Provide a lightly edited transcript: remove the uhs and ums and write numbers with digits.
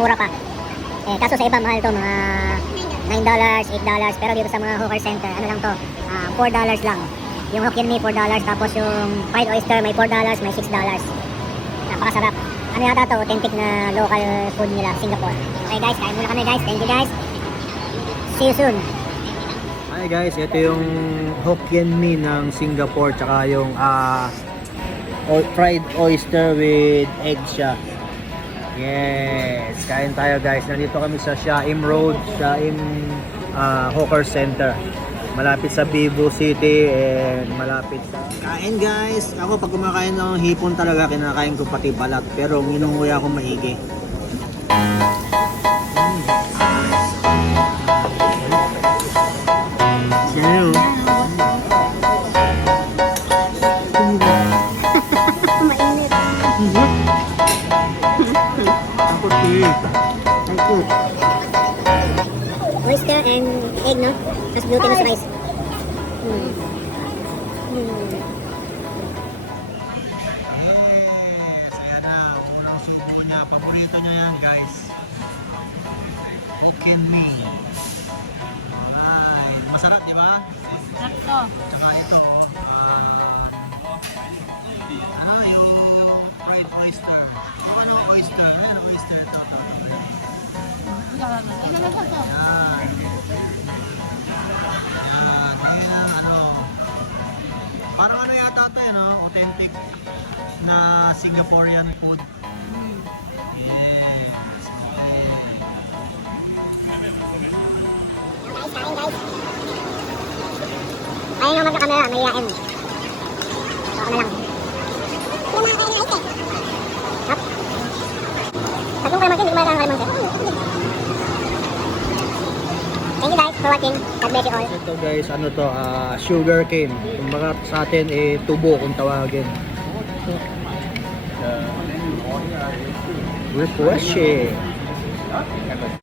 mura pa. Eh, kaso sa iba mahal to, mga $9, $8. Pero dito sa mga hawker center, ano lang to, $4 lang. Yung Hokkien Mee, $4. Tapos yung fried oyster, may $4, may $6. Napakasarap. Ano yata to, authentic na local food nila, Singapore. Okay guys, kain muna kami guys. Thank you guys. See you soon. Hi guys, ito yung Hokkien Mee ng Singapore, tsaka yung fried oyster with egg siya. Yes, kain tayo guys. Nandito kami sa Shaim Road, Shaim Hawker Center. Malapit sa Vivo City and malapit sa... Kain guys! Ako pag kumakain ng hipon talaga, kinakain ko pati balat. Pero minunguya ako maigi. Yan o. Mainit. Oyster and egg, no? Tapos glutinous rice. Yes, ayan na. Unang subo niya. Paborito niya yan guys. Hokkien Mee. Alright. Masarap, di ba? Sarap to. Tsaka ito, yung fried oyster. Ano oyster? Ano oyster ito? Sarap. Yan. Yan ang ano. Parang ano yata ito yun, no? Authentic na Singaporean food. Yes. Okay. Guys, kain guys. Ayaw nga magka-camera, mahihain. So, ako na lang. Hindi na kain guys eh. Hap. Tatlong kalamansi, hindi kumain ng kalamansi. Thank you guys for watching. God bless you all. Ito guys, ano to, sugar cane. Kumbaga sa atin, tubo kung tawagin. Refreshing.